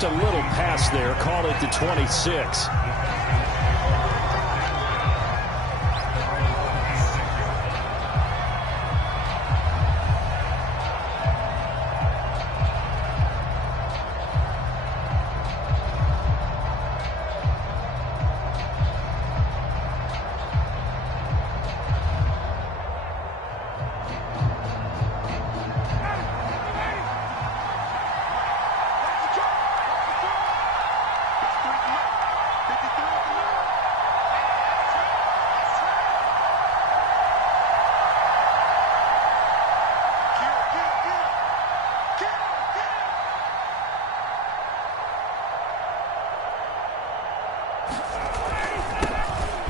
Just a little pass there. Call it the 26.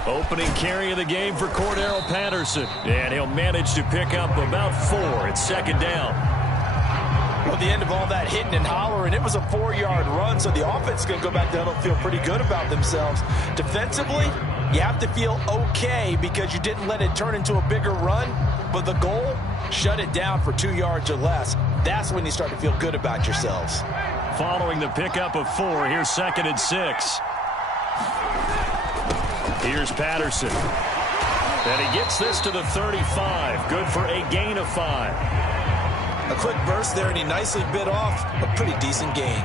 Opening carry of the game for Cordero Patterson. And he'll manage to pick up about 4. It's second down. Well, at the end of all that hitting and hollering, it was a 4-yard run, so the offense is going to go back down and feel pretty good about themselves. Defensively, you have to feel okay because you didn't let it turn into a bigger run, but the goal, shut it down for 2 yards or less. That's when you start to feel good about yourselves. Following the pickup of 4, here's 2nd and 6. Here's Patterson. And he gets this to the 35. Good for a gain of 5. A quick burst there, and he nicely bit off a pretty decent gain.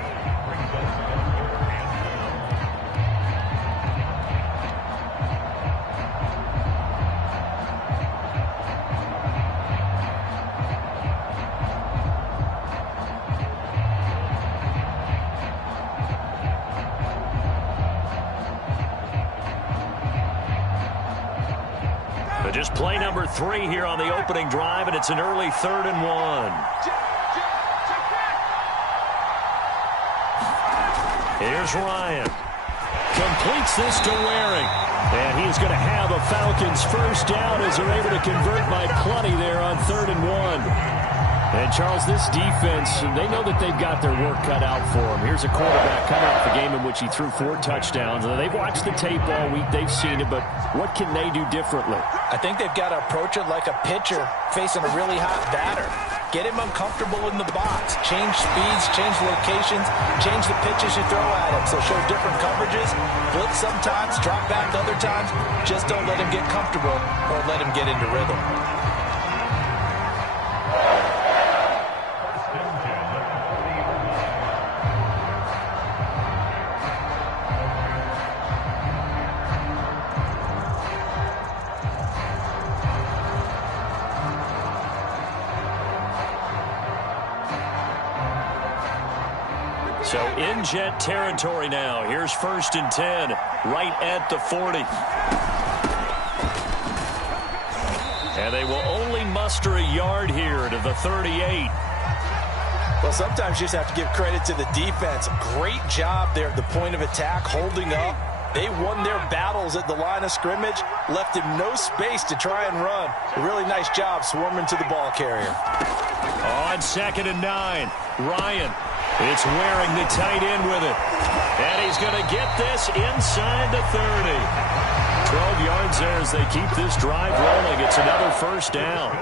Just play number 3 here on the opening drive, and it's an early 3rd and 1. Here's Ryan. Completes this to Waring. And he's going to have a Falcons first down as they're able to convert by plenty there on 3rd and 1. And, Charles, this defense, they know that they've got their work cut out for them. Here's a quarterback coming off a game in which he threw 4 touchdowns. They've watched the tape all week. They've seen it, but what can they do differently? I think they've got to approach it like a pitcher facing a really hot batter. Get him uncomfortable in the box. Change speeds, change locations, change the pitches you throw at him. So show different coverages. Blitz sometimes, drop back other times. Just don't let him get comfortable or let him get into rhythm. So in Jet territory now. Here's 1st and 10, right at the 40. And they will only muster a yard here to the 38. Well, sometimes you just have to give credit to the defense. Great job there at the point of attack, holding up. They won their battles at the line of scrimmage, left him no space to try and run. A really nice job swarming to the ball carrier. On 2nd and 9, Ryan. It's Waring, the tight end, with it. And he's going to get this inside the 30. 12 yards there as they keep this drive rolling. It's another first down.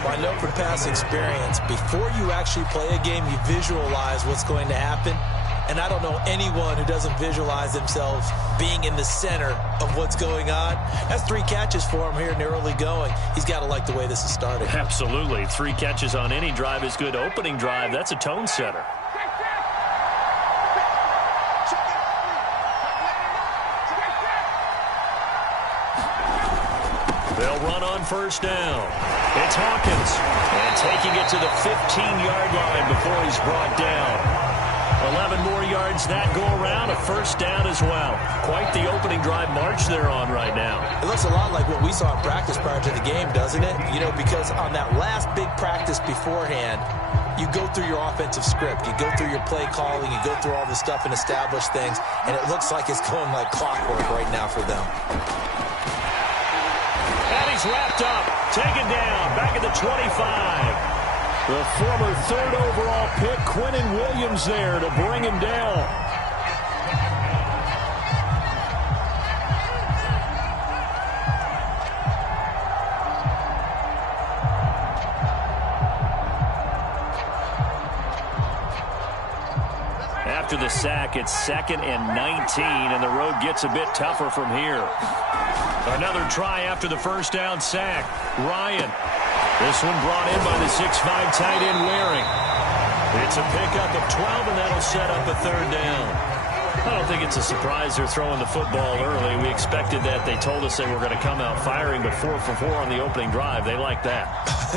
Well, I know from past experience, before you actually play a game, you visualize what's going to happen. And I don't know anyone who doesn't visualize themselves being in the center of what's going on. That's 3 catches for him here in the early going. He's got to like the way this is starting. Absolutely. 3 catches on any drive is good. Opening drive, that's a tone setter. They'll run on first down. It's Hawkins. And taking it to the 15-yard line before he's brought down. 11 more yards that go around. A first down as well. Quite the opening drive march they're on right now. It looks a lot like what we saw in practice prior to the game, doesn't it? You know, because on that last big practice beforehand, you go through your offensive script. You go through your play calling. You go through all this stuff and establish things. And it looks like it's going like clockwork right now for them. And he's wrapped up, taken down, back at the 25. The former 3rd overall pick, Quinnen Williams, there to bring him down. After the sack. It's 2nd and 19, and the road gets a bit tougher from here. Another try after the first down sack. Ryan. This one brought in by the 6'5" tight end Waring. It's a pickup of 12, and that'll set up a 3rd down. I don't think it's a surprise they're throwing the football early. We expected that. They told us they were going to come out firing, but 4 for 4 on the opening drive. They like that.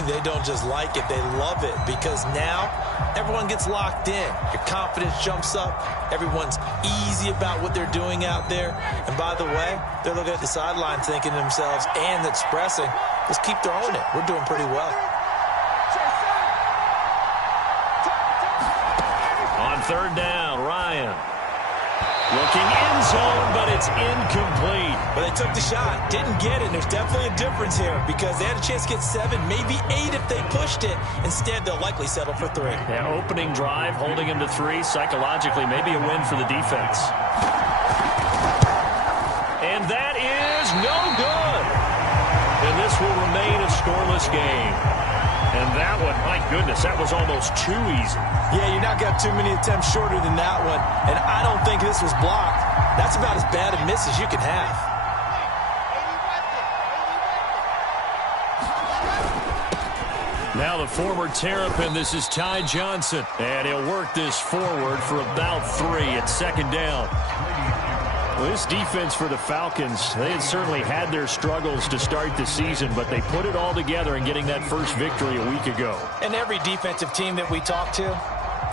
They don't just like it, they love it, because now everyone gets locked in. Your confidence jumps up. Everyone's easy about what they're doing out there. And by the way, they're looking at the sideline thinking to themselves and expressing, let's keep throwing it. We're doing pretty well. On 3rd down, Ryan. Looking end zone, but it's incomplete. But they took the shot, didn't get it. And there's definitely a difference here because they had a chance to get 7, maybe 8 if they pushed it. Instead, they'll likely settle for 3. Yeah, opening drive, holding him to 3. Psychologically, maybe a win for the defense. And that is no good. And this will remain a scoreless game. And that one, my goodness, that was almost too easy. Yeah, you're not got too many attempts shorter than that one. And I don't think this was blocked. That's about as bad a miss as you can have. Now the former Terrapin, this is Ty Johnson. And he'll work this forward for about 3 at 2nd down. Well, this defense for the Falcons, they had certainly had their struggles to start the season, but they put it all together in getting that first victory a week ago. And every defensive team that we talk to,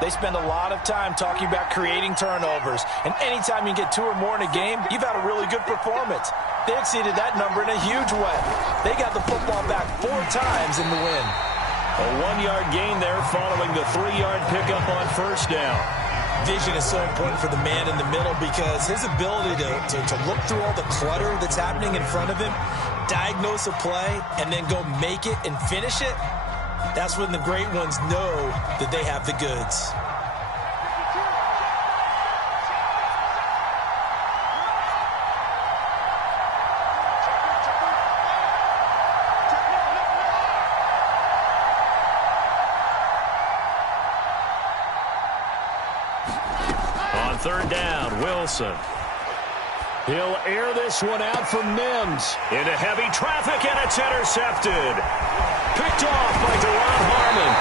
they spend a lot of time talking about creating turnovers. And anytime you get 2 or more in a game, you've had a really good performance. They exceeded that number in a huge way. They got the football back 4 times in the win. A 1-yard gain there following the 3-yard pickup on 1st down. Vision is so important for the man in the middle because his ability to look through all the clutter that's happening in front of him, diagnose a play, and then go make it and finish it, that's when the great ones know that they have the goods. On 3rd down, Wilson. He'll air this one out for Mims. Into heavy traffic, and it's intercepted. Picked off by Deron Harmon.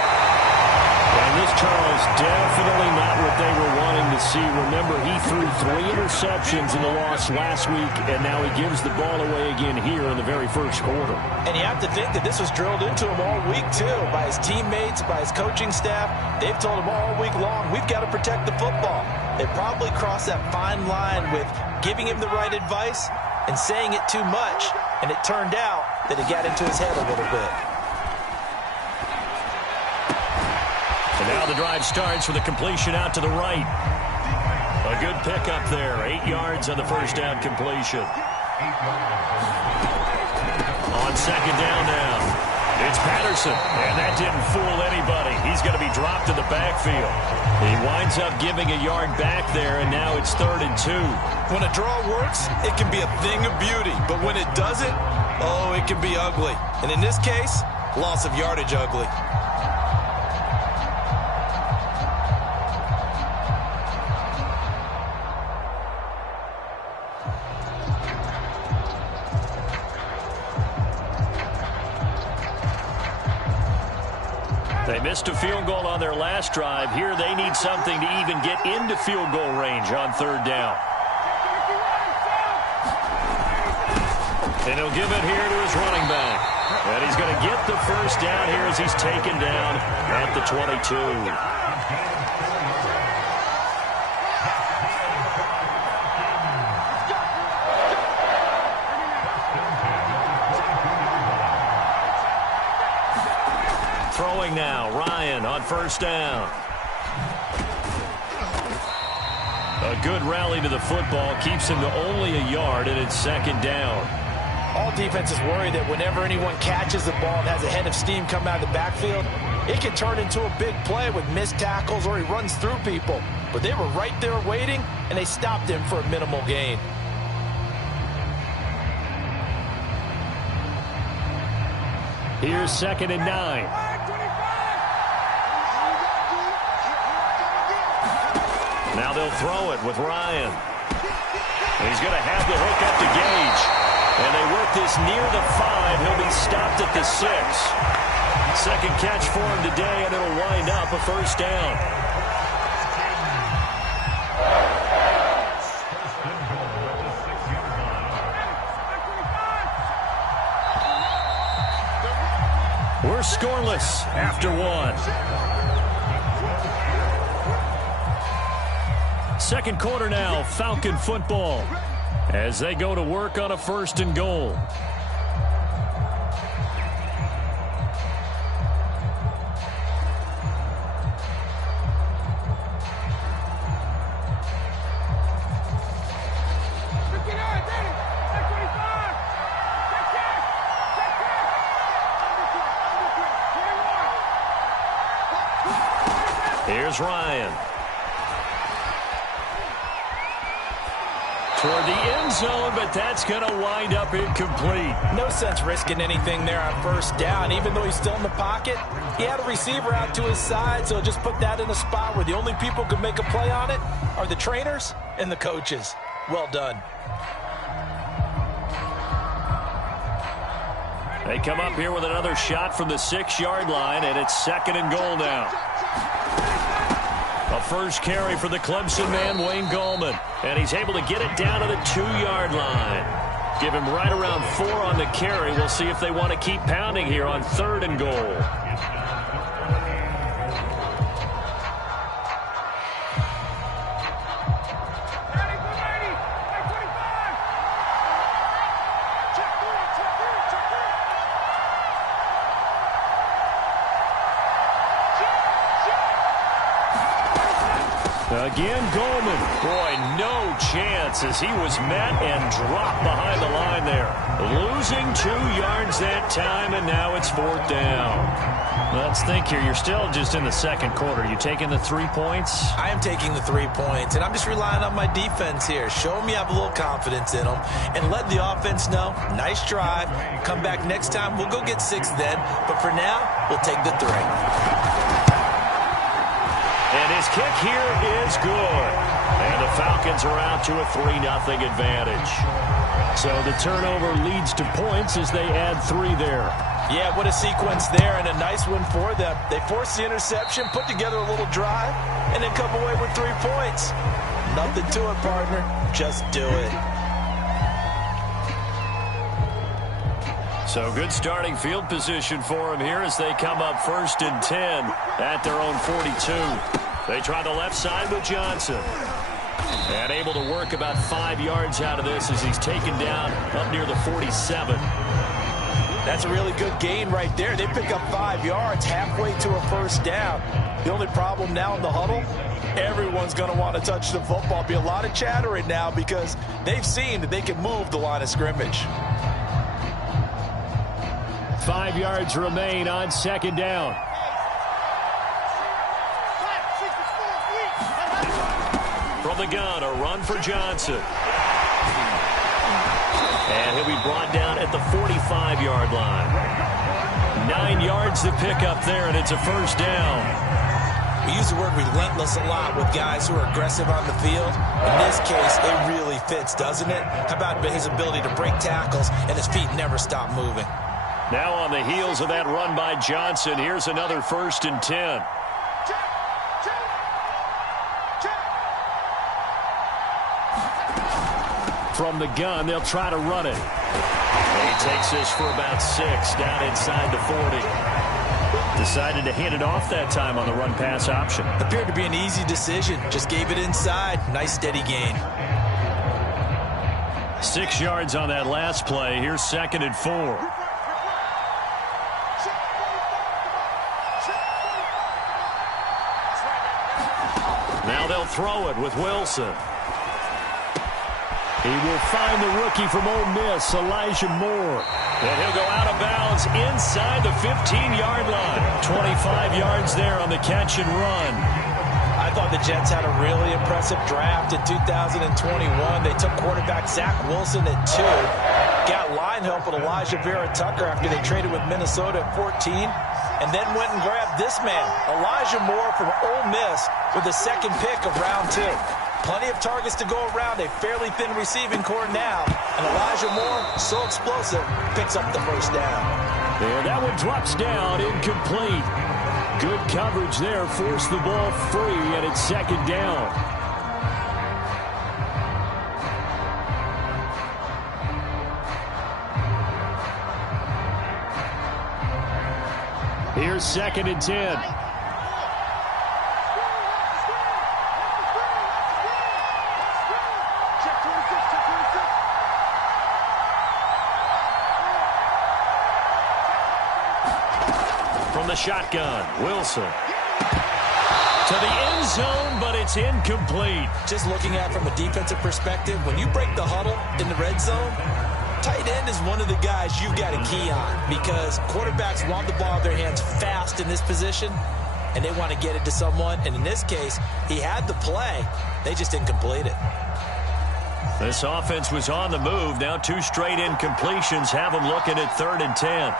And this, Charles, definitely not what they were wanting to see. Remember, he threw 3 interceptions in the loss last week, and now he gives the ball away again here in the very first quarter. And you have to think that this was drilled into him all week, too, by his teammates, by his coaching staff. They've told him all week long, we've got to protect the football. They probably crossed that fine line with giving him the right advice and saying it too much, and it turned out that it got into his head a little bit. And now the drive starts with a completion out to the right. A good pickup there. 8 yards on the first down completion. On 2nd down now, it's Patterson. And that didn't fool anybody. He's going to be dropped in the backfield. He winds up giving a yard back there, and now it's 3rd and 2. When a draw works, it can be a thing of beauty. But when it doesn't, oh, it can be ugly. And in this case, loss of yardage ugly. They missed a field goal on their last drive. Here they need something to even get into field goal range on 3rd down. And he'll give it here to his running back. And he's going to get the first down here as he's taken down at the 22. Throwing now, Ryan on 1st down. A good rally to the football keeps him to only a yard, and it's 2nd down. All defenses worry that whenever anyone catches the ball and has a head of steam come out of the backfield, it can turn into a big play with missed tackles or he runs through people. But they were right there waiting, and they stopped him for a minimal gain. Here's 2nd and 9. Now they'll throw it with Ryan. He's going to have the hook up to Gage. And they work this near the 5. He'll be stopped at the 6. Second catch for him today, and it'll wind up a first down. We're scoreless after 1. Second quarter now, Falcon football, as they go to work on a 1st and goal. Here's Ryan. Toward the end zone, but that's going to wind up incomplete. No sense risking anything there on 1st down. Even though he's still in the pocket, he had a receiver out to his side, so just put that in a spot where the only people who can make a play on it are the trainers and the coaches. Well done. They come up here with another shot from the 6-yard line, and it's 2nd and goal now. A first carry for the Clemson man, Wayne Gallman. And he's able to get it down to the 2-yard line. Give him right around 4 on the carry. We'll see if they want to keep pounding here on 3rd and goal. Again, Goldman. Boy, no chance as he was met and dropped behind the line there. Losing 2 yards that time, and now it's 4th down. Let's think here. You're still just in the second quarter. You taking the 3 points? I am taking the 3 points, and I'm just relying on my defense here. Show me I have a little confidence in them, and let the offense know, nice drive. Come back next time. We'll go get 6 then, but for now, we'll take the 3. And his kick here is good. And the Falcons are out to a 3-0 advantage. So the turnover leads to points as they add 3 there. Yeah, what a sequence there, and a nice one for them. They forced the interception, put together a little drive, and then come away with 3 points. Nothing to it, partner. Just do it. So good starting field position for them here as they come up 1st and 10 at their own 42. They try the left side with Johnson. And able to work about 5 yards out of this as he's taken down up near the 47. That's a really good gain right there. They pick up 5 yards halfway to a 1st down. The only problem now in the huddle, everyone's going to want to touch the football. Be a lot of chattering now because they've seen that they can move the line of scrimmage. 5 yards remain on 2nd down. From the gun, a run for Johnson. And he'll be brought down at the 45-yard line. 9 yards to pick up there, and it's a 1st down. We use the word relentless a lot with guys who are aggressive on the field. In this case, it really fits, doesn't it? How about his ability to break tackles and his feet never stop moving? Now on the heels of that run by Johnson, here's another 1st and 10. From the gun, they'll try to run it. And he takes this for about 6 down inside the 40. Decided to hand it off that time on the run-pass option. Appeared to be an easy decision. Just gave it inside. Nice steady gain. 6 yards on that last play. Here's 2nd and 4. Now they'll throw it with Wilson. He will find the rookie from Ole Miss, Elijah Moore. And he'll go out of bounds inside the 15-yard line. 25 yards there on the catch and run. I thought the Jets had a really impressive draft in 2021. They took quarterback Zach Wilson at 2. Got line help with Elijah Vera Tucker after they traded with Minnesota at 14. and then went and grabbed this man, Elijah Moore from Ole Miss, with the second pick of round 2. Plenty of targets to go around, a fairly thin receiving core now, and Elijah Moore, so explosive, picks up the first down. And that one drops down, incomplete. Good coverage there, forced the ball free, and it's second down. Here's 2nd and 10. From the shotgun, Wilson. To the end zone, but it's incomplete. Just looking at it from a defensive perspective, when you break the huddle in the red zone, tight end is one of the guys you've got to key on because quarterbacks want the ball in their hands fast in this position, and they want to get it to someone. And in this case, he had the play. They just didn't complete it. This offense was on the move. Now 2 straight incompletions have them looking at 3rd and 10.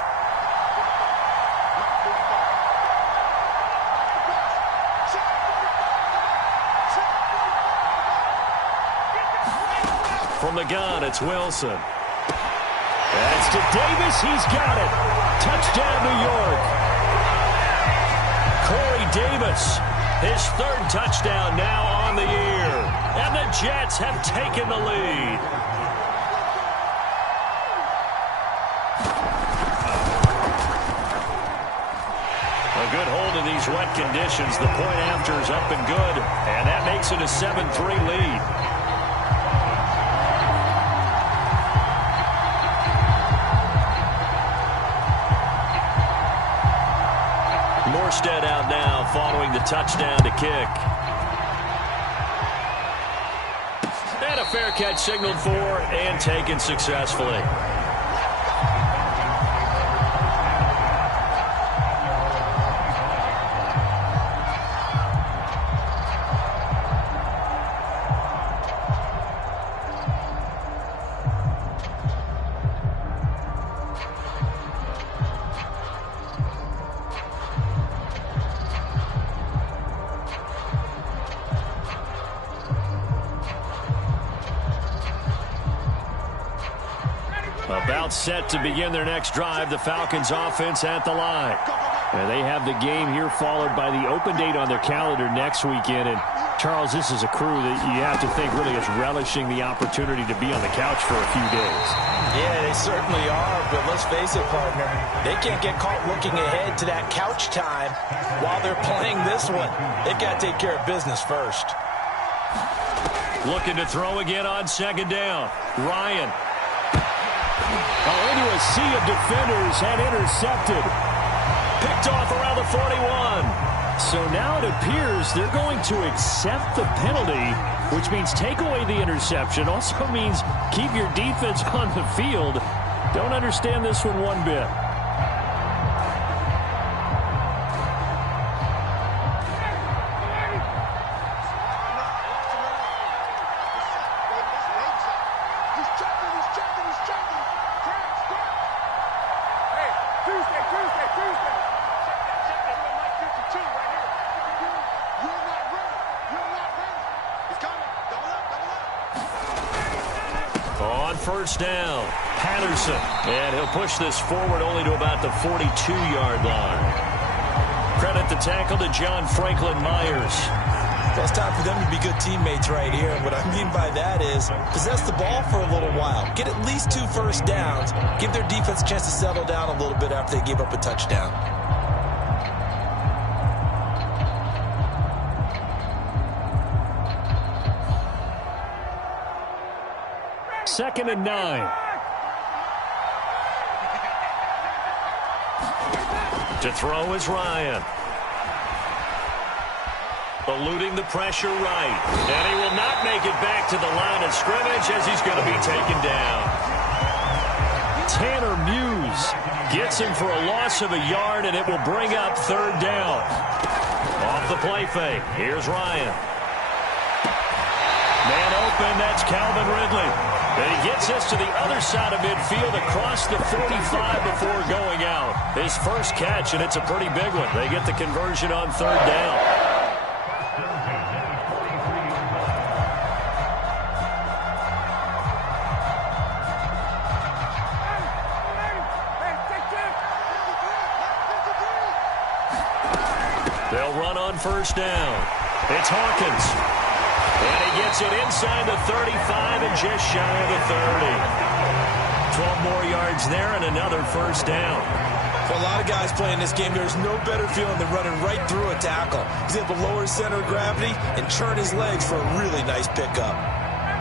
From the gun, it's Wilson. That's to Davis. He's got it. Touchdown, New York. Corey Davis, his 3rd touchdown now on the year. And the Jets have taken the lead. A good hold in these wet conditions. The point after is up and good. And that makes it a 7-3 lead. Morstead out now following the touchdown to kick. And a fair catch signaled for and taken successfully. About set to begin their next drive, the Falcons offense at the line. And they have the game here followed by the open date on their calendar next weekend. And Charles, this is a crew that you have to think really is relishing the opportunity to be on the couch for a few days. Yeah, they certainly are, but let's face it, partner. They can't get caught looking ahead to that couch time while they're playing this one. They've got to take care of business first. Looking to throw again on 2nd down. Ryan. Into a sea of defenders and intercepted. Picked off around the 41. So now it appears they're going to accept the penalty, which means take away the interception. Also means keep your defense on the field. Don't understand this one bit. First down, Patterson, and he'll push this forward only to about the 42-yard line. Credit the tackle to John Franklin Myers. Well, it's time for them to be good teammates right here. What I mean by that is possess the ball for a little while. Get at least 2 first downs. Give their defense a chance to settle down a little bit after they give up a touchdown. Second and 9. To throw is Ryan. Eluding the pressure right. And he will not make it back to the line of scrimmage as he's going to be taken down. Tanner Muse gets him for a loss of a yard, and it will bring up 3rd down. Off the play fake. Here's Ryan. Man open. That's Calvin Ridley. And he gets us to the other side of midfield across the 45 before going out. His first catch, and it's a pretty big one. They get the conversion on third down. They'll run on first down. It's Hawkins. And he gets it inside the 35 and just shy of the 30. 12 more yards there and another first down. For a lot of guys playing this game, there's no better feeling than running right through a tackle. He's able to lower his center of gravity and turn his legs for a really nice pickup.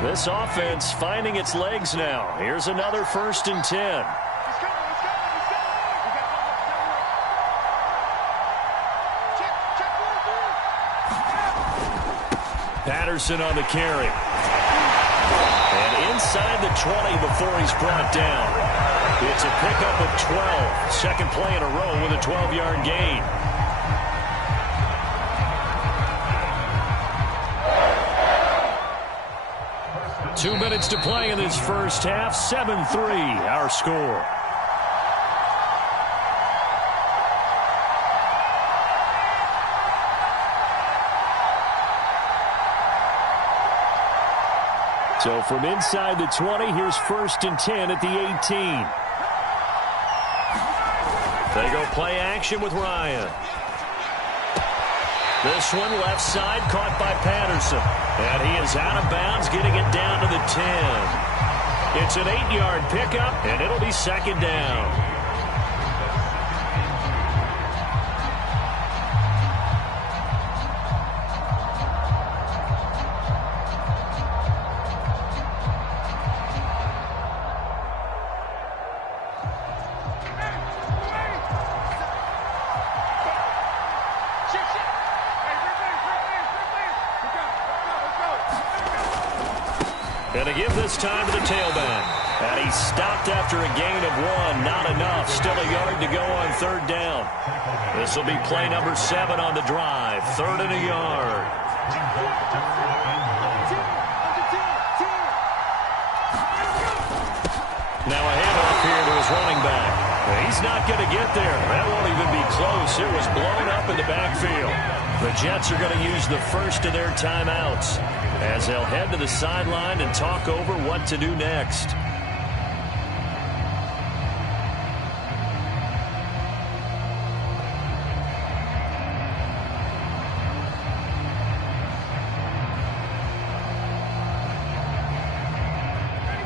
This offense finding its legs now. Here's another 1st and 10. Patterson on the carry. And inside the 20 before he's brought down. It's a pickup of 12. Second play in a row with a 12-yard gain. Two minutes to play in this first half. 7-3 our score. So from inside the 20, here's 1st and 10 at the 18. They go play action with Ryan. This one left side caught by Patterson. And he is out of bounds, getting it down to the 10. It's an 8-yard pickup, and it'll be second down. And to give this time to the tailback. And he stopped after a gain of 1. Not enough. Still a yard to go on third down. This will be play number 7 on the drive. 3rd and a yard. Now a handoff here to his running back. He's not going to get there. That won't even be close. It was blown up in the backfield. The Jets are going to use the first of their timeouts as they'll head to the sideline and talk over what to do next.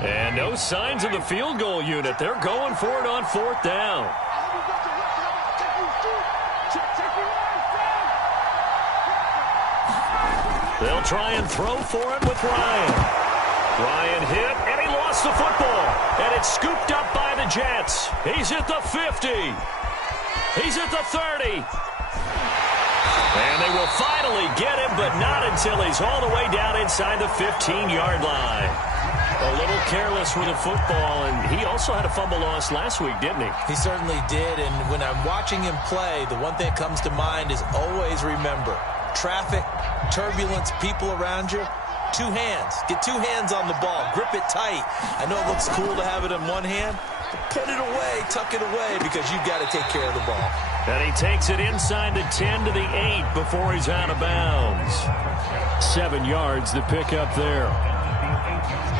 And no signs of the field goal unit. They're going for it on 4th down. They'll try and throw for it with Ryan. Ryan hit, and he lost the football. And it's scooped up by the Jets. He's at the 50. He's at the 30. And they will finally get him, but not until he's all the way down inside the 15-yard line. A little careless with the football, and he also had a fumble loss last week, didn't he? He certainly did, and when I'm watching him play, the one thing that comes to mind is always remember, traffic, turbulence, people around you, 2 hands. Get 2 hands on the ball. Grip it tight. I know it looks cool to have it in one hand, but put it away, tuck it away, because you've got to take care of the ball. And he takes it inside the 10 to the 8 before he's out of bounds. 7 yards the pickup there.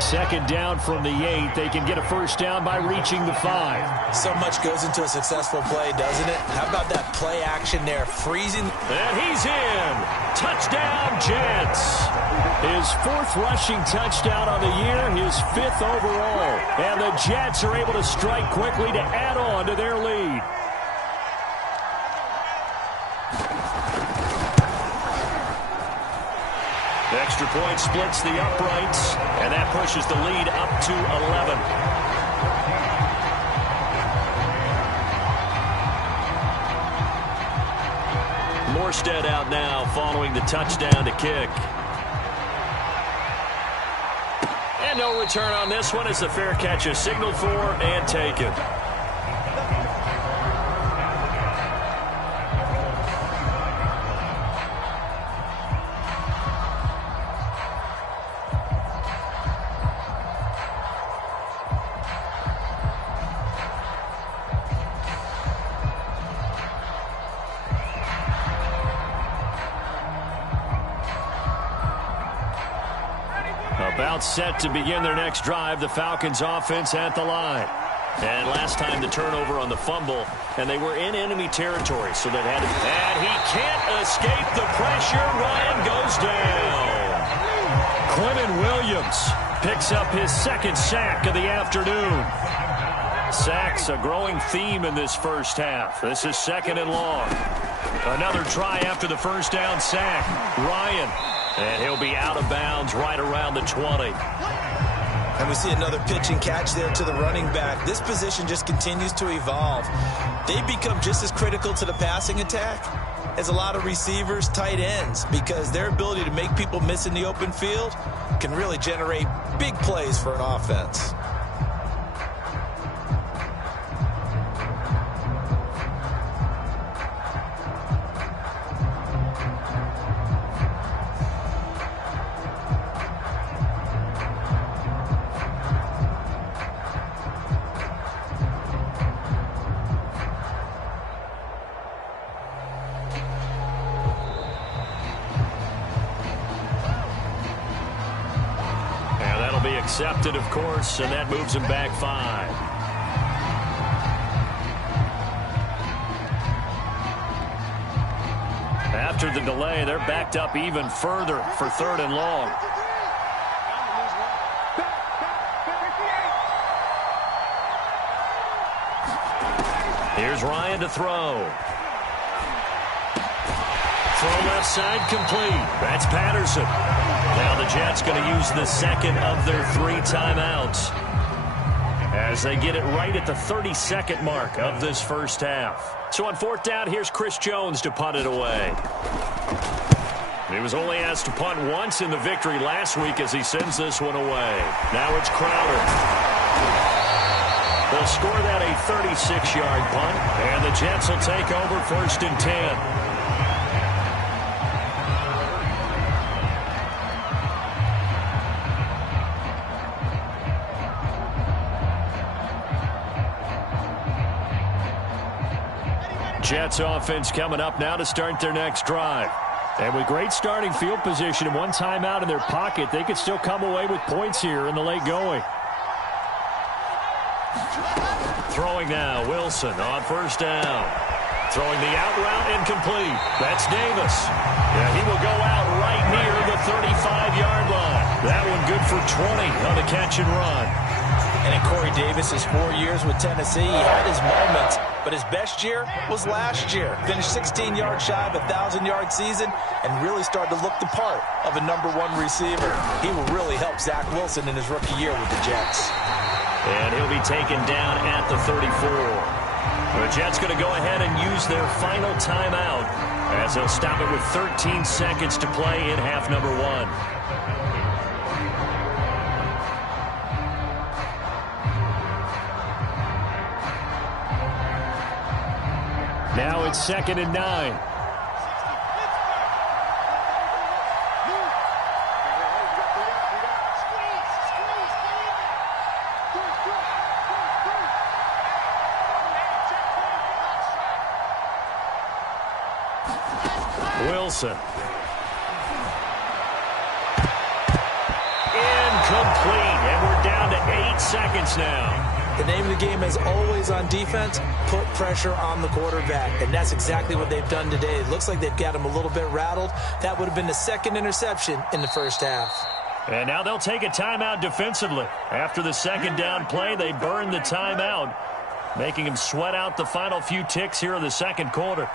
Second down from the 8. They can get a first down by reaching the 5. So much goes into a successful play, doesn't it? How about that play action there? Freezing. And he's in. Touchdown, Jets. His 4th rushing touchdown on the year, his 5th overall. And the Jets are able to strike quickly to add on to their lead. Extra point splits the uprights, and that pushes the lead up to 11. Morstead out now following the touchdown to kick. And no return on this one as the fair catch is signaled for and taken. About set to begin their next drive, the Falcons offense at the line. And last time the turnover on the fumble, and they were in enemy territory, so that had to... And he can't escape the pressure. Ryan goes down. Quentin Williams picks up his second sack of the afternoon. Sacks a growing theme in this first half. This is 2nd and long. Another try after the first down sack. Ryan, and he'll be out of bounds right around the 20. And we see another pitch and catch there to the running back. This position just continues to evolve. They become just as critical to the passing attack as a lot of receivers, tight ends, because their ability to make people miss in the open field can really generate big plays for an offense. Accepted, of course, and that moves him back 5. After the delay, they're backed up even further for 3rd and long. Here's Ryan to throw. Throw left side complete. That's Patterson. Now the Jets going to use the second of their 3 timeouts as they get it right at the 32nd mark of this first half. So on 4th down, here's Chris Jones to punt it away. He was only asked to punt once in the victory last week as he sends this one away. Now it's Crowder. They'll score that a 36-yard punt, and the Jets will take over 1st and 10. Jets offense coming up now to start their next drive. And with great starting field position and 1 timeout in their pocket, they could still come away with points here in the late going. Throwing now, Wilson on 1st down. Throwing the out route incomplete. That's Davis. Yeah, he will go out right near the 35-yard line. That one good for 20 on the catch and run. And in Corey Davis's 4 years with Tennessee, he had his moments, but his best year was last year. Finished 16 yards shy of a 1,000-yard season and really started to look the part of a #1 receiver. He will really help Zach Wilson in his rookie year with the Jets. And he'll be taken down at the 34. The Jets going to go ahead and use their final timeout as they'll stop it with 13 seconds to play in half number 1. Now it's 2nd and 9. Wilson. Incomplete, and we're down to 8 seconds now. The name of the game is always on defense, put pressure on the quarterback, and that's exactly what they've done today. It looks like they've got him a little bit rattled. That would have been the 2nd interception in the first half. And now they'll take a timeout defensively. After the 2nd down play, they burn the timeout, making him sweat out the final few ticks here in the 2nd quarter.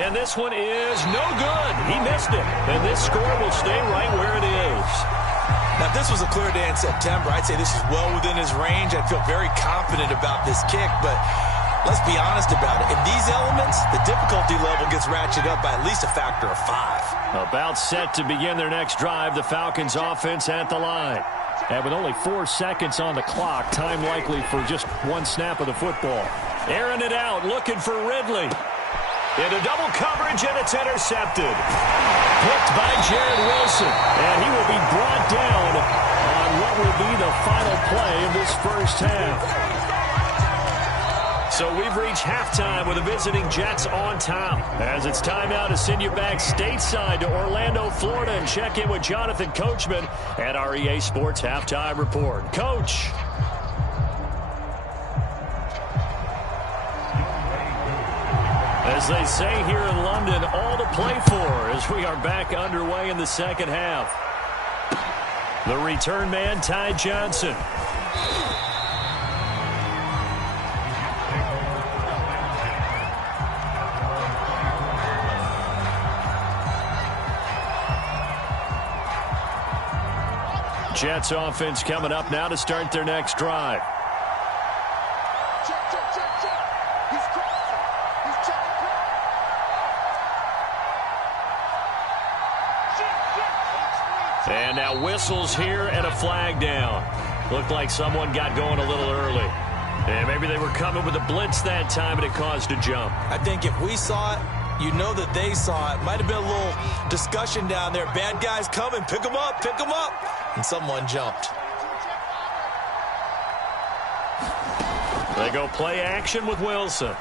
And this one is no good. He missed it. And this score will stay right where it is. Now, if this was a clear day in September, I'd say this is well within his range. I'd feel very confident about this kick, but let's be honest about it. In these elements, the difficulty level gets ratcheted up by at least a factor of 5. About set to begin their next drive, the Falcons offense at the line. And with only 4 seconds on the clock, time likely for just 1 snap of the football. Airing it out, looking for Ridley. Into double coverage, and it's intercepted. Picked by Jared Wilson, and he will be brought down on what will be the final play of this first half. So we've reached halftime with the visiting Jets on top. As it's time now to send you back stateside to Orlando, Florida, and check in with Jonathan Coachman at our EA Sports Halftime Report. Coach. As they say here in London, all to play for as we are back underway in the second half. The return man, Ty Johnson. Jets offense coming up now to start their next drive. And now whistles here and a flag down. Looked like someone got going a little early. And maybe they were coming with a blitz that time and it caused a jump. I think if we saw it, you know that they saw it. Might have been a little discussion down there. Bad guys coming. Pick them up. Pick them up. And someone jumped. They go play action with Wilson.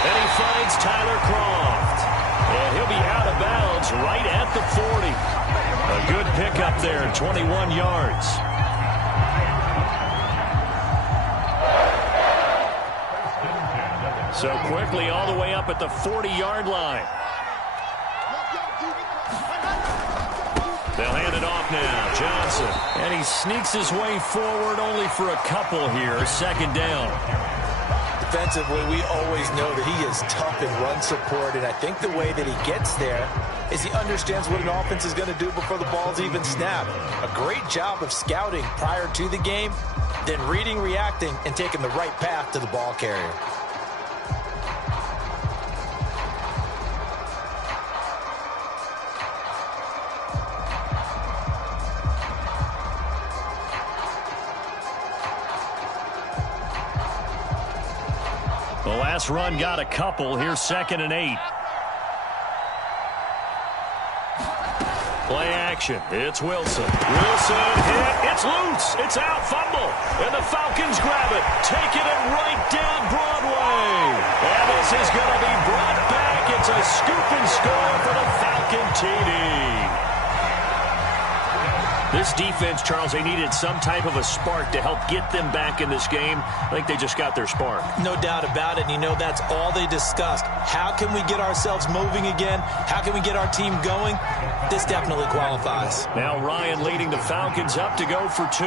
And he finds Tyler Croft. And he'll be out of bounds right at the 40. A good pickup there, 21 yards. So quickly all the way up at the 40-yard line. They'll hand it off now, Johnson. And he sneaks his way forward only for a couple here, second down. Defensively, we always know that he is tough in run support, and I think the way that he gets there is he understands what an offense is going to do before the ball's even snapped. A great job of scouting prior to the game, then reading, reacting, and taking the right path to the ball carrier. The last run got a couple. Here's 2nd and 8. Play action. It's Wilson. Wilson hit. It's loose. It's out. Fumble. And the Falcons grab it. Taking it right down Broadway. And this is going to be brought back. It's a scoop and score for the Falcon TD. This defense, Charles, they needed some type of a spark to help get them back in this game. I think they just got their spark. No doubt about it. And you know, that's all they discussed. How can we get ourselves moving again? How can we get our team going? This definitely qualifies. Now Ryan leading the Falcons up to go for 2.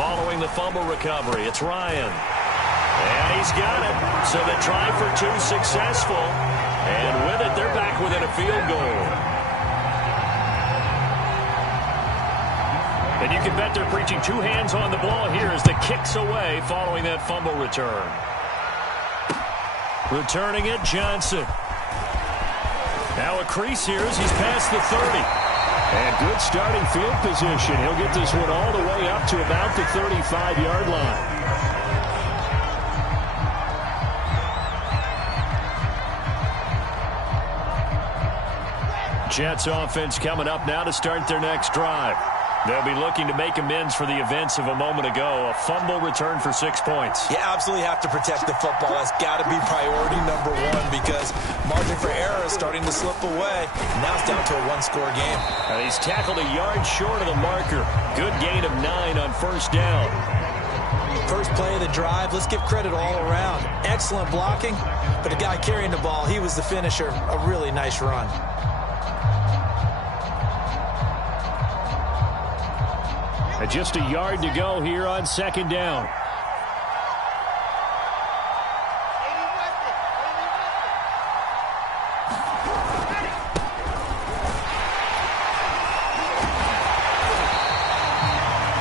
Following the fumble recovery, it's Ryan. And he's got it. So the try for 2 successful. And with it, they're back within a field goal. And you can bet they're preaching 2 hands on the ball here as the kick's away following that fumble return. Returning it, Johnson. Now a crease here as he's past the 30. And good starting field position. He'll get this one all the way up to about the 35-yard line. Jets offense coming up now to start their next drive. They'll be looking to make amends for the events of a moment ago. A fumble return for 6 points. You absolutely have to protect the football. That's got to be priority number 1 because margin for error is starting to slip away. Now it's down to a 1-score game. And he's tackled a yard short of the marker. Good gain of 9 on first down. First play of the drive. Let's give credit all around. Excellent blocking, but the guy carrying the ball, he was the finisher. A really nice run. And just a yard to go here on second down.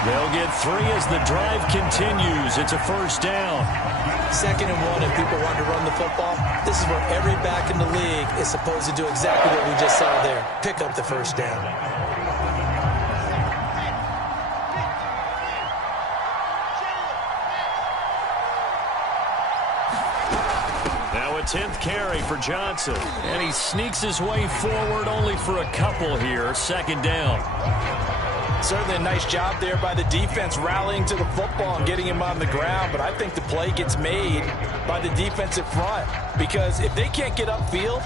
They'll get 3 as the drive continues. It's a first down. 2nd and 1, if people want to run the football, this is where every back in the league is supposed to do exactly what we just saw there. Pick up the first down. Now a 10th carry for Johnson. And he sneaks his way forward only for a couple here. Second down. Certainly a nice job there by the defense rallying to the football and getting him on the ground, but I think the play gets made by the defensive front because if they can't get upfield,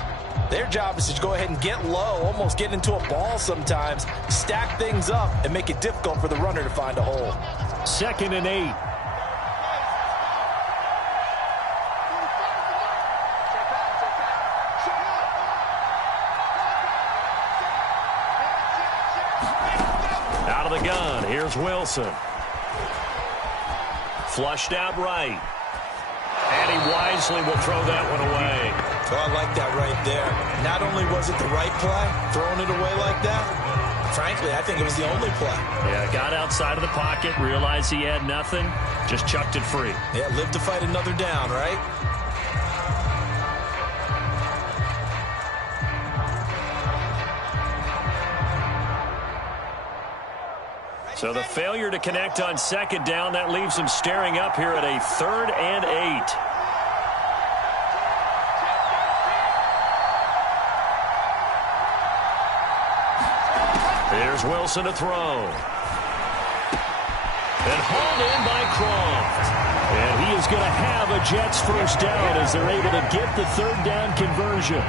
their job is to go ahead and get low, almost get into a ball sometimes, stack things up, and make it difficult for the runner to find a hole. 2nd and 8. Out of the gun, here's Wilson. Flushed out right. And he wisely will throw that one away. Oh, I like that right there. Not only was it the right play, throwing it away like that, frankly, I think it was the only play. Yeah, got outside of the pocket, realized he had nothing, just chucked it free. Yeah, live to fight another down, right? So the failure to connect on 2nd down, that leaves him staring up here at a 3rd and 8. There's Wilson to throw. And hauled in by Croft. And he is going to have a Jets first down as they're able to get the 3rd down conversion.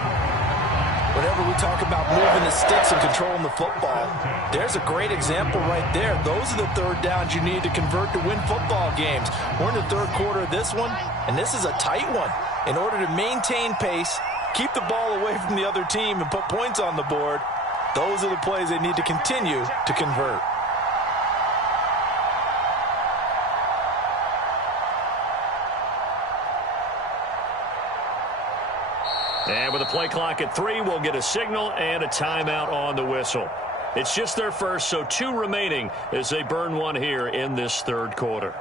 Whenever we talk about moving the sticks and controlling the football, there's a great example right there. Those are the 3rd downs you need to convert to win football games. We're in the 3rd quarter of this one, and this is a tight one. In order to maintain pace, keep the ball away from the other team, and put points on the board, those are the plays they need to continue to convert. And with a play clock at 3, we'll get a signal and a timeout on the whistle. It's just their first, so 2 remaining as they burn one here in this 3rd quarter.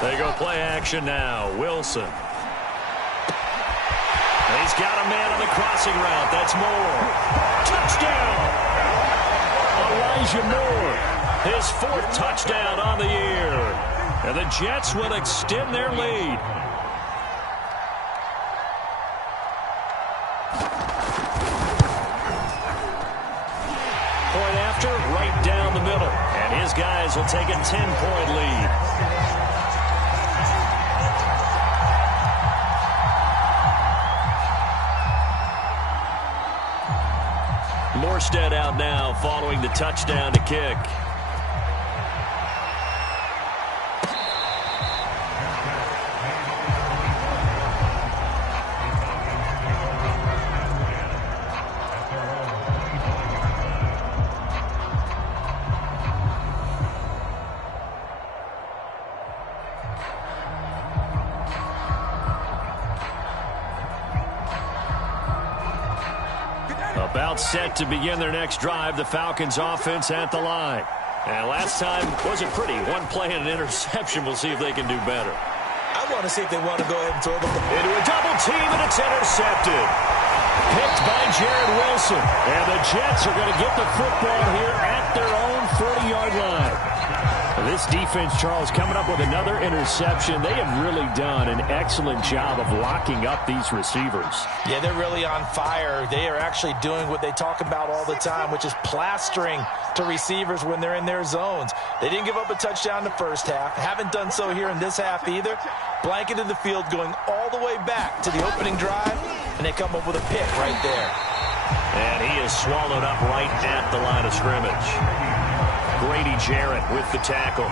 They go play action now. Wilson. He's got a man on the crossing route. That's Moore. Touchdown! Elijah Moore. His 4th touchdown on the year. And the Jets will extend their lead. Point after, right down the middle. And his guys will take a 10-point lead. Morstead out now following the touchdown to kick. About set to begin their next drive, the Falcons offense at the line. And last time wasn't pretty. One play and an interception. We'll see if they can do better. I want to see if they want to go ahead and throw the ball into a double team, and it's intercepted. Picked by Jared Wilson. And the Jets are going to get the football here at their own 40-yard line. This defense, Charles, coming up with another interception. They have really done an excellent job of locking up these receivers. Yeah, they're really on fire. They are actually doing what they talk about all the time, which is plastering to receivers when they're in their zones. They didn't give up a touchdown in the first half. Haven't done so here in this half either. Blanketed the field going all the way back to the opening drive, and they come up with a pick right there. And he is swallowed up right at the line of scrimmage. Grady Jarrett with the tackle.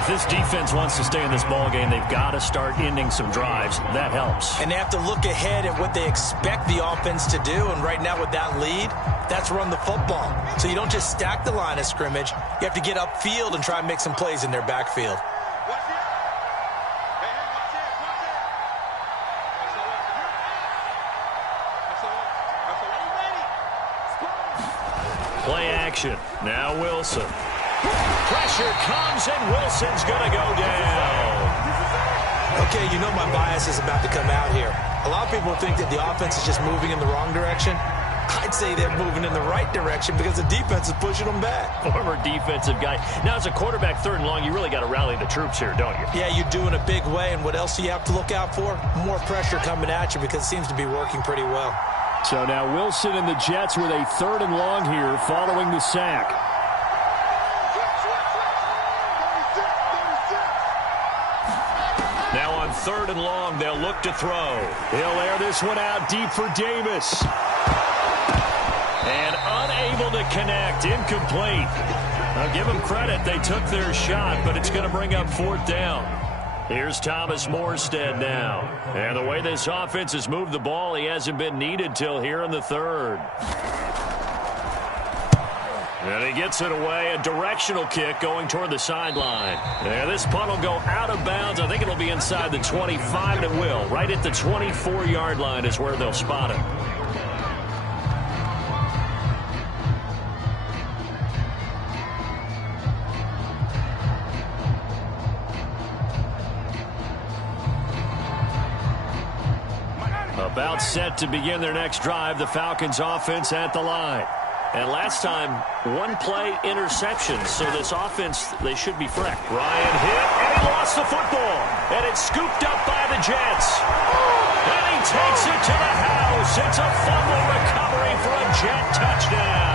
If this defense wants to stay in this ballgame, they've got to start ending some drives. That helps. And they have to look ahead at what they expect the offense to do. And right now with that lead, that's run the football. So you don't just stack the line of scrimmage. You have to get upfield and try and make some plays in their backfield. action. Now Wilson. Pressure comes, and Wilson's going to go down. Okay, you know my bias is about to come out here. A lot of people think that the offense is just moving in the wrong direction. I'd say they're moving in the right direction because the defense is pushing them back. Former defensive guy. Now, as a quarterback, 3rd and long, you really got to rally the troops here, don't you? Yeah, you do in a big way. And what else do you have to look out for? More pressure coming at you because it seems to be working pretty well. So now Wilson and the Jets with a 3rd and long here following the sack. Now on 3rd and long, they'll look to throw. He'll air this one out deep for Davis. And unable to connect, incomplete. I'll give them credit, they took their shot, but it's going to bring up 4th down. Here's Thomas Morstead now. And the way this offense has moved the ball, he hasn't been needed till here in the 3rd. And he gets it away, a directional kick going toward the sideline. And this punt will go out of bounds. I think it'll be inside the 25, and it will. Right at the 24-yard line is where they'll spot it. About set to begin their next drive, the Falcons offense at the line. And last time, 1-play interception, so this offense, they should be fresh. Ryan hit, and he lost the football. And it's scooped up by the Jets. And he takes it to the house. It's a fumble recovery for a Jet touchdown.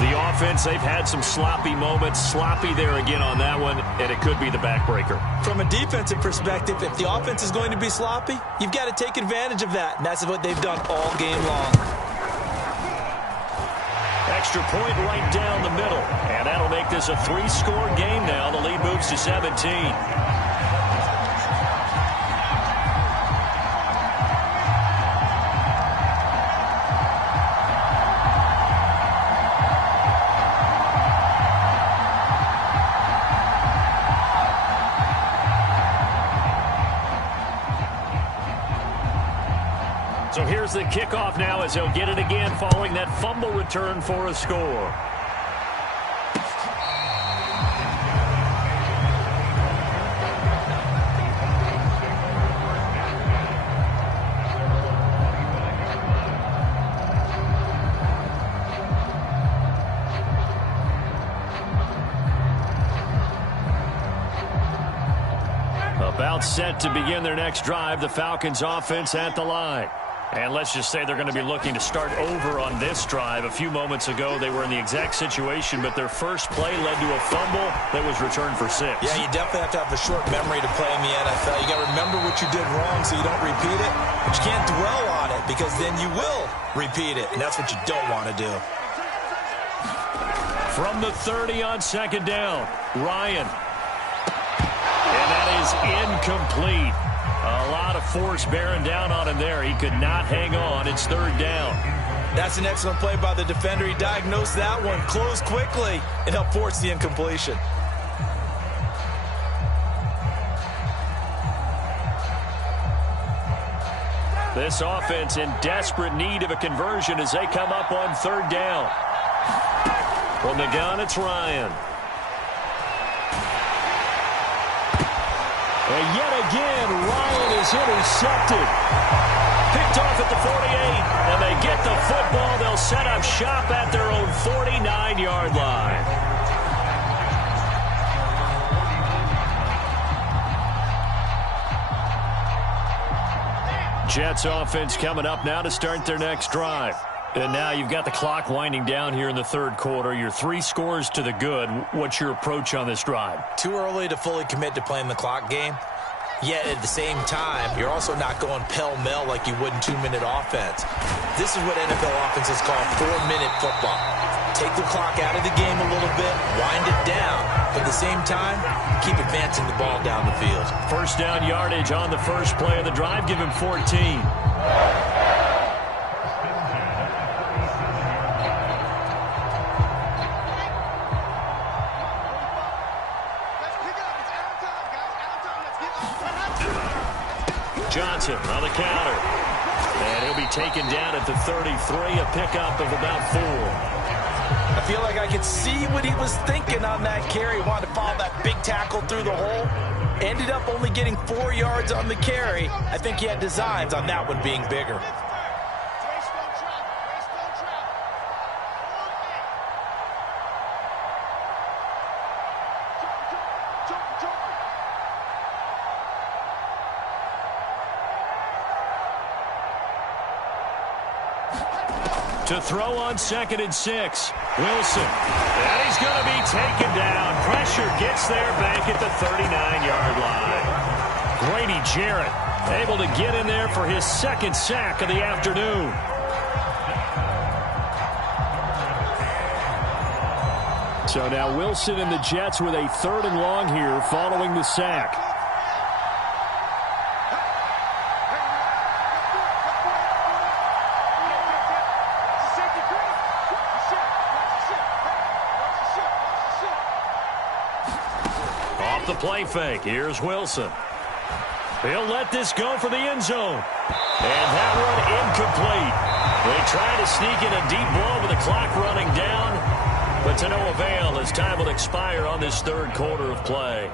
The offense, they've had some sloppy moments. Sloppy there again on that one, and it could be the backbreaker. From a defensive perspective, if the offense is going to be sloppy, you've got to take advantage of that. And that's what they've done all game long. Extra point right down the middle. And that'll make this a 3-score game now. The lead moves to 17. So here's the kickoff now as he'll get it again following that fumble return for a score. About set to begin their next drive, the Falcons offense at the line. And let's just say they're going to be looking to start over on this drive. A few moments ago, they were in the exact situation, but their first play led to a fumble that was returned for 6. Yeah, you definitely have to have a short memory to play in the NFL. You got to remember what you did wrong so you don't repeat it, but you can't dwell on it because then you will repeat it, and that's what you don't want to do. From the 30 on 2nd down, Ryan. And that is incomplete. A lot of force bearing down on him there. He could not hang on. It's 3rd down. That's an excellent play by the defender. He diagnosed that one, closed quickly, and helped force the incompletion. This offense in desperate need of a conversion as they come up on 3rd down. From the gun, it's Ryan. And yet again, Ryan is intercepted. Picked off at the 48, and they get the football. They'll set up shop at their own 49-yard line. Jets offense coming up now to start their next drive. And now you've got the clock winding down here in the 3rd quarter. You're 3 scores to the good. What's your approach on this drive? Too early to fully commit to playing the clock game. Yet at the same time, you're also not going pell-mell like you would in 2-minute offense. This is what NFL offenses call 4-minute football. Take the clock out of the game a little bit, wind it down, but at the same time, keep advancing the ball down the field. 1st down yardage on the first play of the drive. Give him 14. Johnson on the counter. And he'll be taken down at the 33, a pickup of about 4. I feel like I could see what he was thinking on that carry. He wanted to follow that big tackle through the hole. Ended up only getting 4 yards on the carry. I think he had designs on that one being bigger. To throw on 2nd and 6. Wilson. And he's going to be taken down. Pressure gets there back at the 39-yard line. Grady Jarrett able to get in there for his 2nd sack of the afternoon. So now Wilson and the Jets with a 3rd and long here following the sack. The play fake. Here's Wilson. He'll let this go for the end zone. And that one incomplete. They try to sneak in a deep blow with the clock running down, but to no avail as time will expire on this 3rd quarter of play.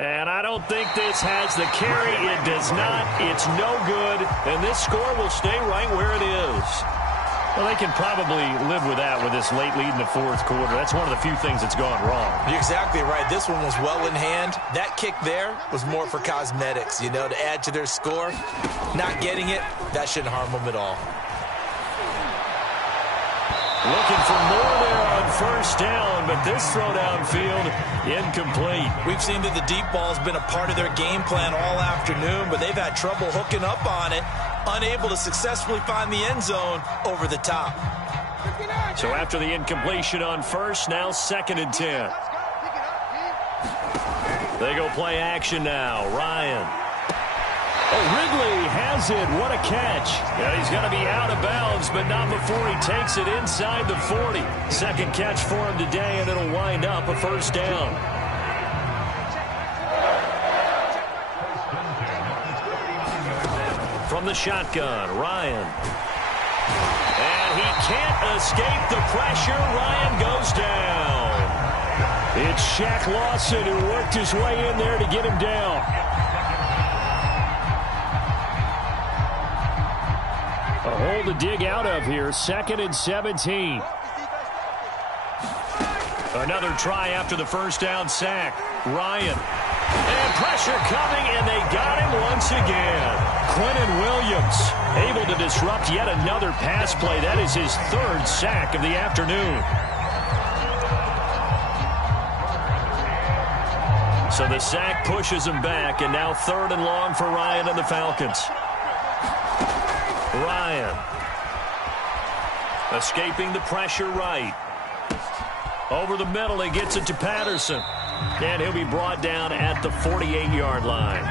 And I don't think this has the carry. It does not. It's no good. And this score will stay right where it is. Well, they can probably live with that with this late lead in the 4th quarter. That's one of the few things that's gone wrong. You're exactly right. This one was well in hand. That kick there was more for cosmetics, you know, to add to their score. Not getting it, that shouldn't harm them at all. Looking for more there on 1st down, but this throw downfield incomplete. We've seen that the deep ball has been a part of their game plan all afternoon, but they've had trouble hooking up on it, unable to successfully find the end zone over the top. So after the incompletion on 1st, now 2nd and 10. They go play action now. Ryan. Oh, Ridley has it. What a catch. Yeah, he's going to be out of bounds, but not before he takes it inside the 40. 2nd catch for him today, and it'll wind up a 1st down. From the shotgun, Ryan. And he can't escape the pressure. Ryan goes down. It's Shaq Lawson who worked his way in there to get him down. A hole to dig out of here. 2nd and 17. Another try after the 1st down sack. Ryan. And pressure coming, and they got him once again. Quentin Williams able to disrupt yet another pass play. That is his 3rd sack of the afternoon. So the sack pushes him back, and now 3rd and long for Ryan and the Falcons. Ryan. Escaping the pressure right. Over the middle, he gets it to Patterson. And he'll be brought down at the 48-yard line.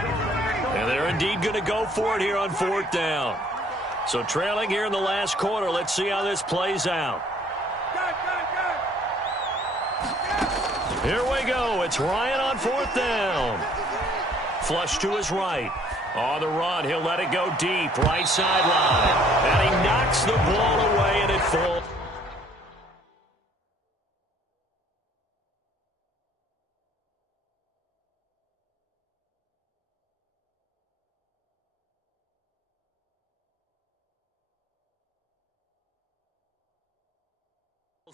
And they're indeed going to go for it here on 4th down. So trailing here in the last quarter, let's see how this plays out. Here we go. It's Ryan on 4th down. Flush to his right. On the run, he'll let it go deep, right sideline. And he knocks the ball away, and it falls.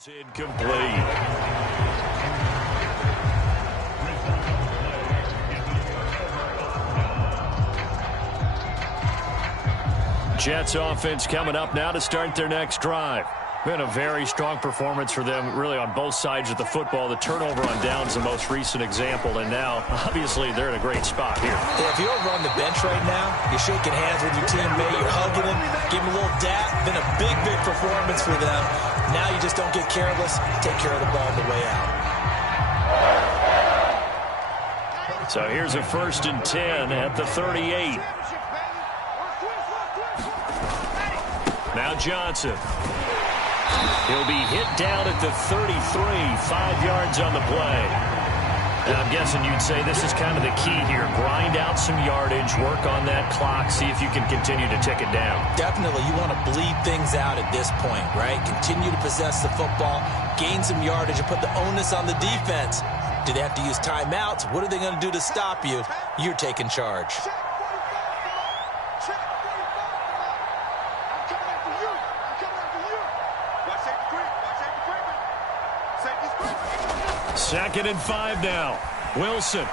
Incomplete. Jets offense coming up now to start their next drive. Been a very strong performance for them, really, on both sides of the football. The turnover on downs the most recent example, and now, obviously, they're in a great spot here. Yeah, if you're over on the bench right now, you're shaking hands with your teammate, you're hugging him, give him a little dap. Been a big, big performance for them. Now you just don't get careless, take care of the ball on the way out. So here's a 1st and 10 at the 38. Now Johnson. He'll be hit down at the 33, 5 yards on the play. And I'm guessing you'd say this is kind of the key here. Grind out some yardage, work on that clock, see if you can continue to tick it down. Definitely. You want to bleed things out at this point, right? Continue to possess the football, gain some yardage, and put the onus on the defense. Do they have to use timeouts? What are they going to do to stop you? You're taking charge. Second and 5 now. Wilson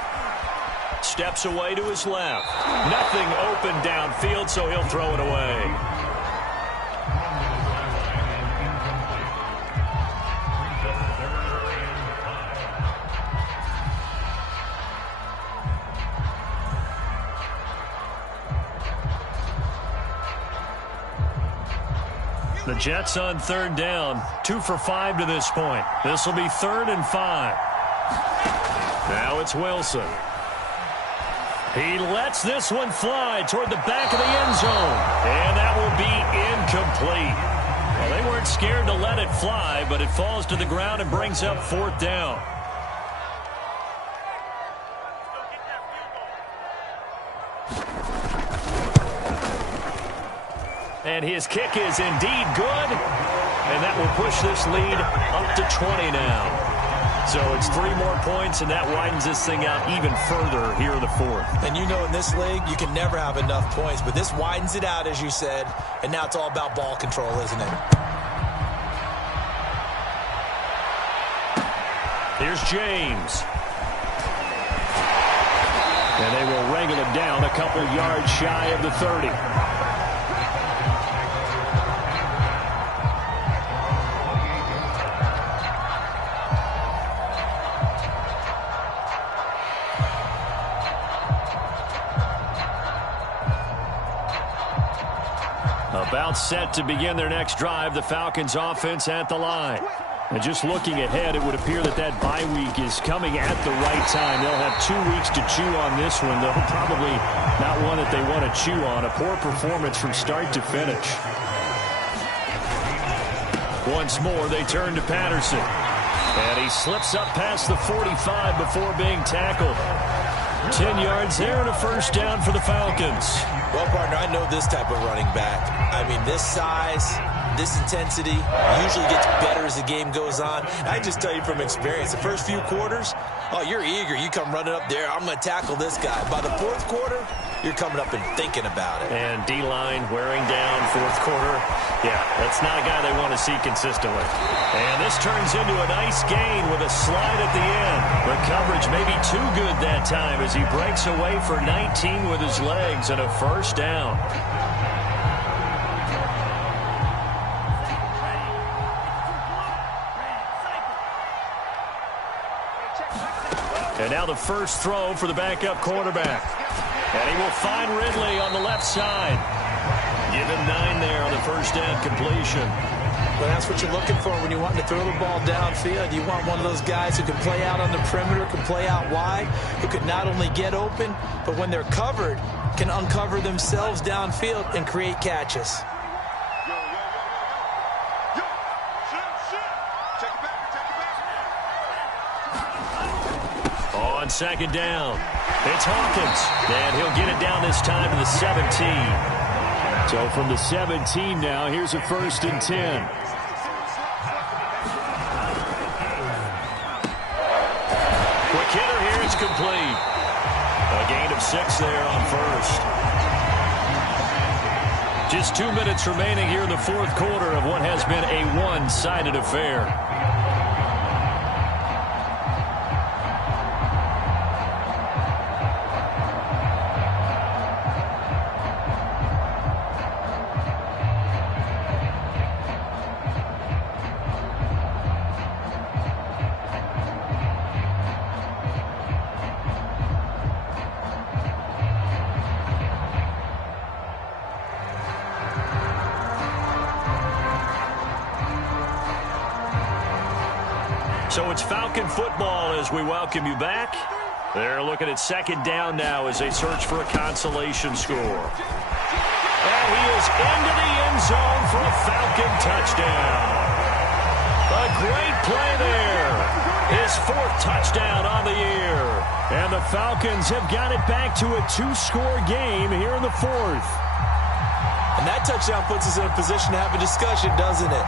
steps away to his left. Nothing open downfield, so he'll throw it away. The Jets on third down, 2 for 5 to this point. This will be 3rd and 5. Now it's Wilson. He lets this one fly toward the back of the end zone. And that will be incomplete. Well, they weren't scared to let it fly, but it falls to the ground and brings up 4th down. And his kick is indeed good. And that will push this lead up to 20 now. So it's 3 more points, and that widens this thing out even further here in the 4th. And you know in this league, you can never have enough points. But this widens it out, as you said. And now it's all about ball control, isn't it? Here's James. And they will wrangle him down a couple yards shy of the 30. About set to begin their next drive, the Falcons offense at the line. And just looking ahead, it would appear that that bye week is coming at the right time. They'll have 2 weeks to chew on this one, though probably not one that they want to chew on. A poor performance from start to finish. Once more, they turn to Patterson. And he slips up past the 45 before being tackled. 10 yards there and a 1st down for the Falcons. Well, partner, I know this type of running back. I mean, this size, this intensity usually gets better as the game goes on. I just tell you from experience, the first few quarters, oh, you're eager. You come running up there, I'm going to tackle this guy. By the 4th quarter, you're coming up and thinking about it. And D-line wearing down 4th quarter. Yeah, that's not a guy they want to see consistently. And this turns into a nice gain with a slide at the end. The coverage may be too good that time as he breaks away for 19 with his legs and a 1st down. And now the first throw for the backup quarterback. And he will find Ridley on the left side. Give him 9 there on the 1st down completion. Well, that's what you're looking for when you want to throw the ball downfield. You want one of those guys who can play out on the perimeter, can play out wide, who could not only get open, but when they're covered, can uncover themselves downfield and create catches. On 2nd down, it's Hawkins, and he'll get it down this time to the 17. So from the 17 now, here's a 1st and 10. Quick hitter here, it's complete. A gain of 6 there on 1st. Just 2 minutes remaining here in the 4th quarter of what has been a one-sided affair. So it's Falcon football as we welcome you back. They're looking at 2nd down now as they search for a consolation score. And he is into the end zone for a Falcon touchdown. A great play there. His 4th touchdown on the year. And the Falcons have got it back to a 2-score game here in the 4th. And that touchdown puts us in a position to have a discussion, doesn't it?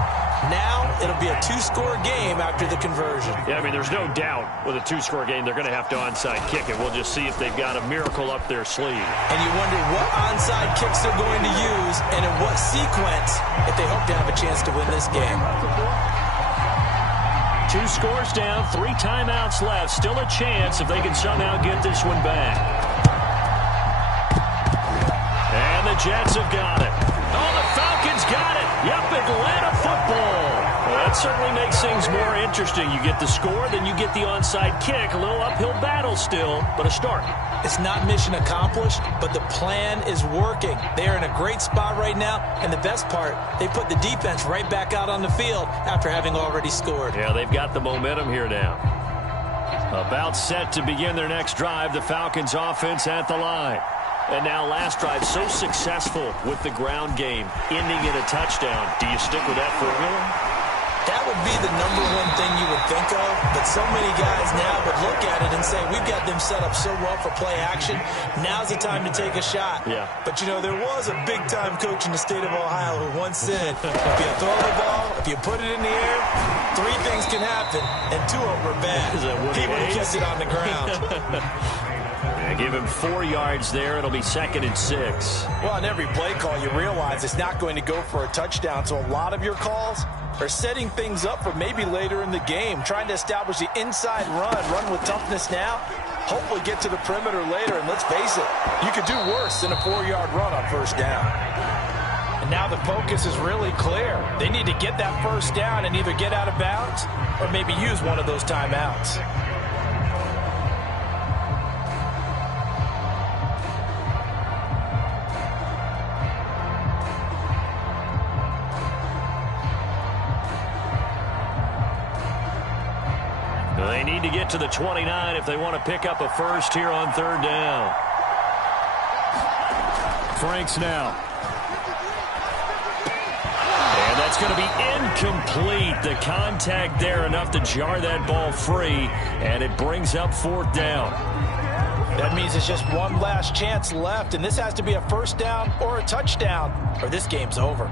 Now it'll be a 2-score game after the conversion. Yeah, I mean, there's no doubt with a 2-score game, they're going to have to onside kick it. We'll just see if they've got a miracle up their sleeve. And you wonder what onside kicks they're going to use and in what sequence if they hope to have a chance to win this game. 2 scores down, 3 timeouts left. Still a chance if they can somehow get this one back. And the Jets have got it. Oh, the Falcons got it. Yep, Atlanta football. Well, that certainly makes things more interesting. You get the score, then you get the onside kick. A little uphill battle still, but a start. It's not mission accomplished, but the plan is working. They are in a great spot right now, and the best part, they put the defense right back out on the field after having already scored. Yeah, they've got the momentum here now. About set to begin their next drive, the Falcons offense at the line. And now last drive so successful with the ground game, ending in a touchdown. Do you stick with that formula? That would be the #1 thing you would think of, but so many guys now would look at it and say, we've got them set up so well for play action, now's the time to take a shot. Yeah. But, you know, there was a big-time coach in the state of Ohio who once said, if you throw the ball, if you put it in the air, 3 things can happen, and 2 of them are bad. He would have kept it on the ground. Yeah, give him 4 yards there. It'll be 2nd and 6. Well, on every play call, you realize it's not going to go for a touchdown, so a lot of your calls are setting things up for maybe later in the game, trying to establish the inside run with toughness now, hopefully get to the perimeter later, and let's face it, you could do worse than a 4-yard run on 1st down. And now the focus is really clear. They need to get that 1st down and either get out of bounds or maybe use one of those timeouts. They need to get to the 29 if they want to pick up a 1st here on 3rd down. Franks now. And that's going to be incomplete. The contact there enough to jar that ball free, and it brings up 4th down. That means it's just one last chance left, and this has to be a 1st down or a touchdown, or this game's over.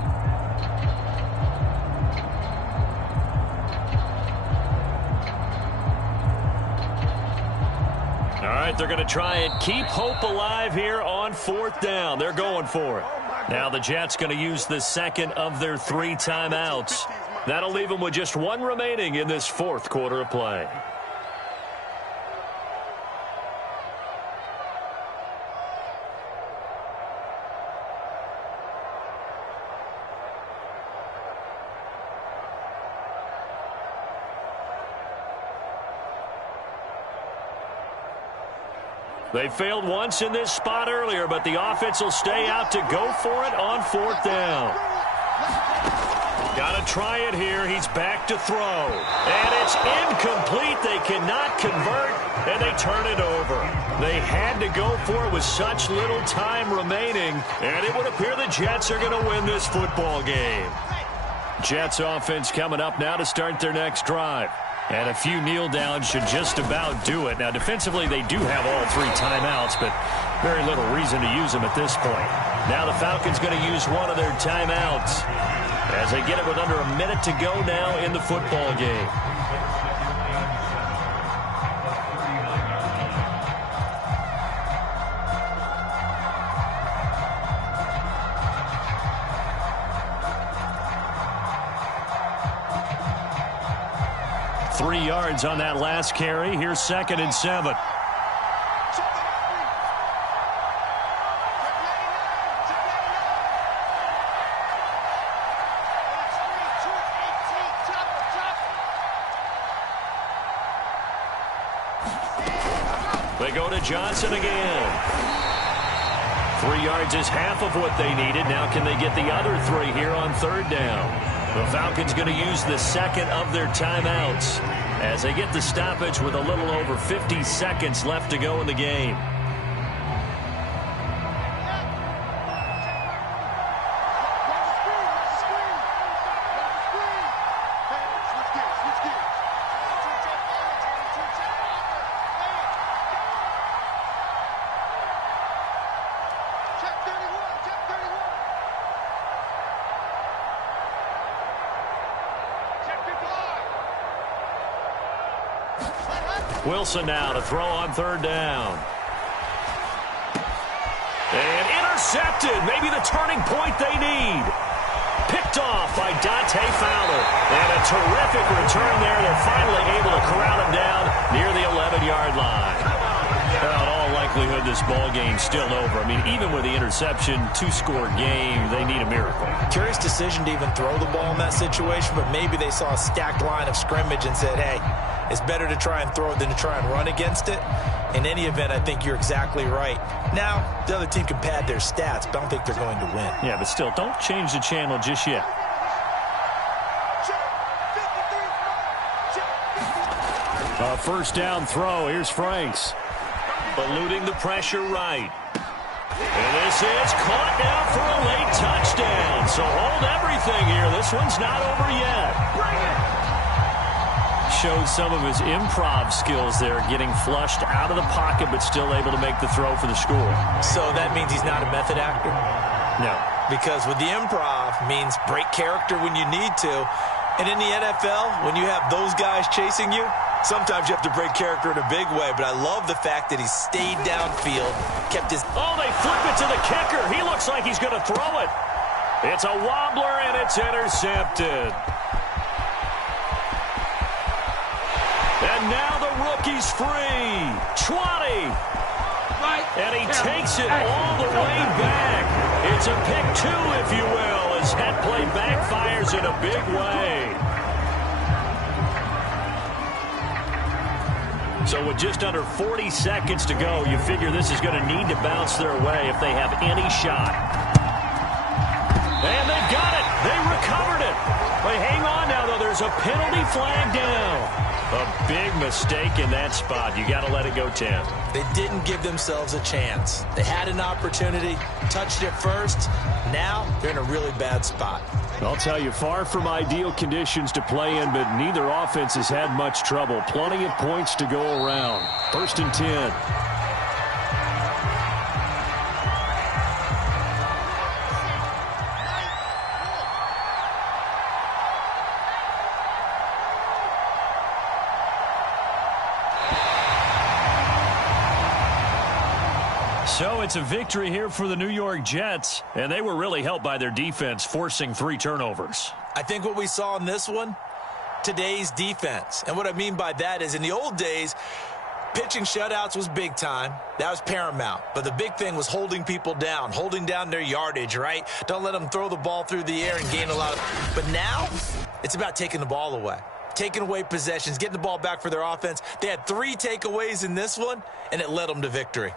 All right, they're going to try and keep hope alive here on 4th down. They're going for it. Now the Jets going to use the 2nd of their 3 timeouts. That'll leave them with just 1 remaining in this 4th quarter of play. They failed once in this spot earlier, but the offense will stay out to go for it on 4th down. Got to try it here. He's back to throw. And it's incomplete. They cannot convert, and they turn it over. They had to go for it with such little time remaining, and it would appear the Jets are going to win this football game. Jets offense coming up now to start their next drive. And a few kneel downs should just about do it. Now, defensively, they do have all 3 timeouts, but very little reason to use them at this point. Now the Falcons going to use one of their timeouts as they get it with under a minute to go now in the football game. Yards on that last carry. Here's 2nd and 7. They go to Johnson again. 3 yards is half of what they needed. Now can they get the other 3 here on 3rd down? The Falcons going to use the 2nd of their timeouts as they get the stoppage with a little over 50 seconds left to go in the game. Wilson now to throw on third down. And intercepted. Maybe the turning point they need. Picked off by Dante Fowler. And a terrific return there. They're finally able to corral him down near the 11-yard line. Well, in all likelihood, this ball game's still over. I mean, even with the interception, 2-score game, they need a miracle. Curious decision to even throw the ball in that situation, but maybe they saw a stacked line of scrimmage and said, hey, it's better to try and throw it than to try and run against it. In any event, I think you're exactly right. Now, the other team can pad their stats, but I don't think they're going to win. Yeah, but still, don't change the channel just yet. A first down throw. Here's Franks. Eluding the pressure right. And this is caught now for a late touchdown. So hold everything here. This one's not over yet. Showed some of his improv skills there, getting flushed out of the pocket, but still able to make the throw for the score. So that means he's not a method actor? No. Because with the improv means break character when you need to. And in the NFL, when you have those guys chasing you, sometimes you have to break character in a big way. But I love the fact that he stayed downfield, kept his... Oh, they flip it to the kicker. He looks like he's going to throw it. It's a wobbler, and it's intercepted. And now the rookie's free. 20. And he takes it all the way back. It's a pick two, if you will, as that play backfires in a big way. So with just under 40 seconds to go, you figure this is going to need to bounce their way if they have any shot. And they've got it. They recovered it. But hang on now, though. There's a penalty flag down. A big mistake in that spot. You got to let it go 10. They didn't give themselves a chance. They had an opportunity, touched it first. Now they're in a really bad spot. I'll tell you, far from ideal conditions to play in, but neither offense has had much trouble. Plenty of points to go around. 1st and 10. So it's a victory here for the New York Jets, and they were really helped by their defense, forcing 3 turnovers. I think what we saw in this one, today's defense. And what I mean by that is in the old days, pitching shutouts was big time. That was paramount. But the big thing was holding people down, holding down their yardage, right? Don't let them throw the ball through the air and gain a lot of... But now, it's about taking the ball away. Taking away possessions, getting the ball back for their offense. They had 3 takeaways in this one, and it led them to victory.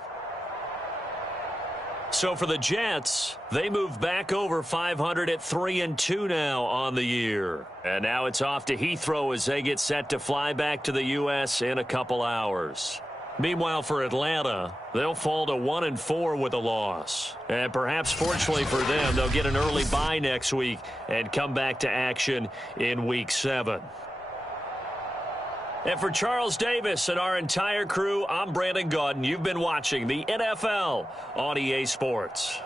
So for the Jets, they move back over 500 at 3-2 now on the year. And now it's off to Heathrow as they get set to fly back to the U.S. in a couple hours. Meanwhile, for Atlanta, they'll fall to 1-4 with a loss. And perhaps fortunately for them, they'll get an early bye next week and come back to action in Week 7. And for Charles Davis and our entire crew, I'm Brandon Gaudin. You've been watching the NFL on EA Sports.